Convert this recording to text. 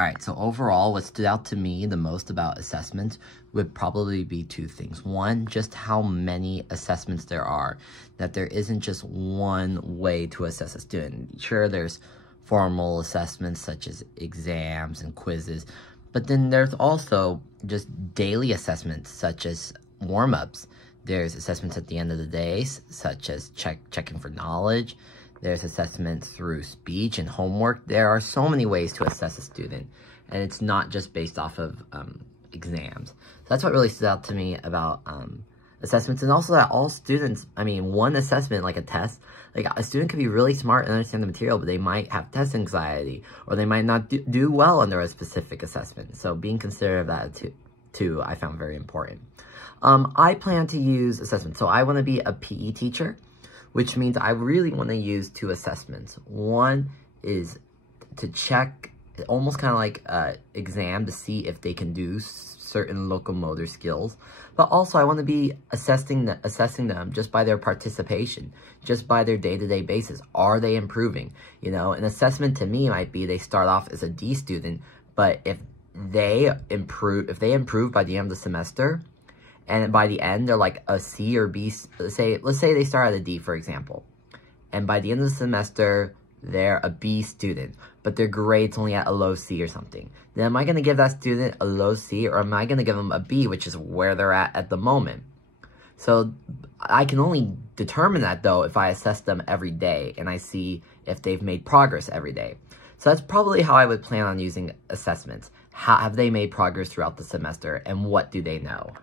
Alright, so overall, what stood out to me the most about assessments would probably be two things. One, just how many assessments there are, that there isn't just one way to assess a student. Sure, there's formal assessments such as exams and quizzes, but then there's also just daily assessments such as warm-ups. There's assessments at the end of the day, such as checking for knowledge. There's assessments through speech and homework. There are so many ways to assess a student, and it's not just based off of exams. So that's what really stood out to me about assessments, and also that all students, one assessment, like a test, like a student could be really smart and understand the material, but they might have test anxiety, or they might not do well under a specific assessment. So being considerate of that too, I found very important. I plan to use assessments. So I want to be a PE teacher, which means I really want to use two assessments. One is to check, almost kind of like an exam, to see if they can do certain locomotor skills. But also I want to be assessing them just by their participation, just by their day-to-day basis. Are they improving? You know, an assessment to me might be they start off as a D student, but if they improve by the end of the semester, and by the end, they're like a C or B. Let's say they start at a D, for example. And by the end of the semester, they're a B student, but their grade's only at a low C or something. Then am I going to give that student a low C, or am I going to give them a B, which is where they're at the moment? So I can only determine that, though, if I assess them every day and I see if they've made progress every day. So that's probably how I would plan on using assessments. How have they made progress throughout the semester, and what do they know?